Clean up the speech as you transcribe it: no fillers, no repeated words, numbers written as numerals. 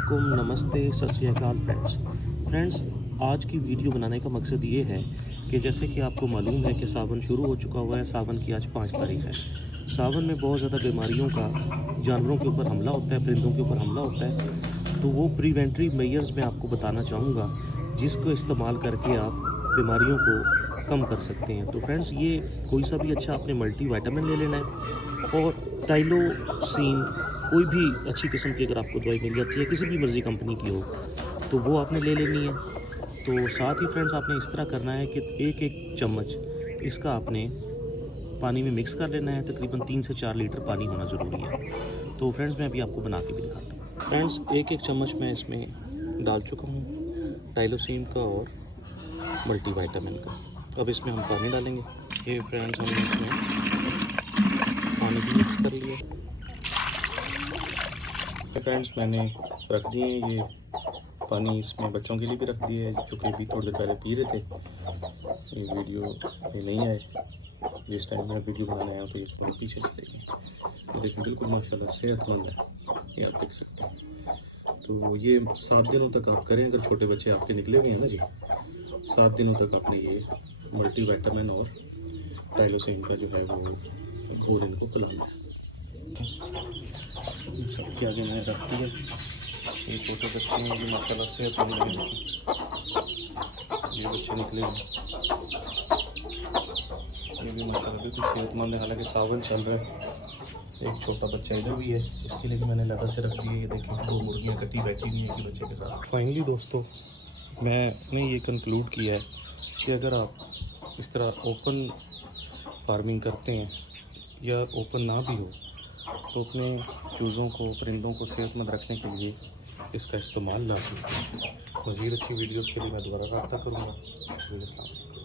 अस्सलामुअलैकुम, नमस्ते, सत श्री अकाल फ्रेंड्स। आज की वीडियो बनाने का मकसद ये है कि जैसे कि आपको मालूम है कि सावन शुरू हो चुका हुआ है। सावन की आज 5 तारीख है। सावन में बहुत ज़्यादा बीमारियों का जानवरों के ऊपर हमला होता है, परिंदों के ऊपर हमला होता है। तो वो प्रिवेंटरी मेजर्स मैं आपको बताना चाहूँगा, जिसको इस्तेमाल करके आप बीमारियों को कम कर सकते हैं। तो फ्रेंड्स, ये कोई सा भी अच्छा आपने मल्टी विटामिन ले लेना है, और टाइलोसिन कोई भी अच्छी किस्म की अगर आपको दवाई मिल जाती है, किसी भी मर्ज़ी कंपनी की हो, तो वो आपने ले लेनी है। तो साथ ही फ्रेंड्स, आपने इस तरह करना है कि एक एक चम्मच इसका आपने पानी में मिक्स कर लेना है। तकरीबन 3 से 4 लीटर पानी होना ज़रूरी है। तो फ्रेंड्स, मैं अभी आपको बना के भी दिखाता हूँ। फ्रेंड्स, एक एक चम्मच मैं इसमें डाल चुका हूँ टाइलोसिन का और मल्टीविटामिन का। अब इसमें हम पानी डालेंगे। ये फ्रेंड्स, हमने इसमें पानी भी मिक्स कर लिया। फ्रेंड्स, मैंने रख दिए ये पानी, इसमें बच्चों के लिए भी रख दिए जो कि अभी थोड़ी देर पहले पी रहे थे। ये वीडियो में नहीं आए, जिस टाइम मैं वीडियो बनाने आया तो ये थोड़ा पीछे चले गए। ये देखें, बिल्कुल माशाल्लाह सेहतमंद है, ये आप देख सकते हैं। तो ये 7 दिनों तक आप करें। अगर छोटे बच्चे आपके निकले हुए हैं ना जी, 7 दिनों तक आपने ये मल्टीविटामिन और टाइलोसिन का जो है वो घोल इनको पिलाना है। सबके आगे मैंने रख दिया। ये छोटे बच्चे हैं, ये माशाल्लाह सेहतमंद है। ये बच्चे निकले हैं, ये भी माशाल्लाह बिल्कुल सेहतमंद है। हालांकि सावन चल रहा है। एक छोटा बच्चा इधर भी है, इसके लिए भी मैंने लगा से रख दिए। ये देखिए, 2 मुर्गियाँ कटी बैठी हुई हैं कि बच्चे के साथ। फाइनली दोस्तों, मैंने ये कंक्लूड किया है कि अगर आप इस तरह ओपन फार्मिंग करते हैं या ओपन ना भी हो, तो अपने चूज़ों को, परिंदों को सेहतमंद रखने के लिए इसका इस्तेमाल लाजमी। मज़ीद अच्छी वीडियोज़ के लिए मैं दोबारा रब्ता करूँगा। शुक्रिया।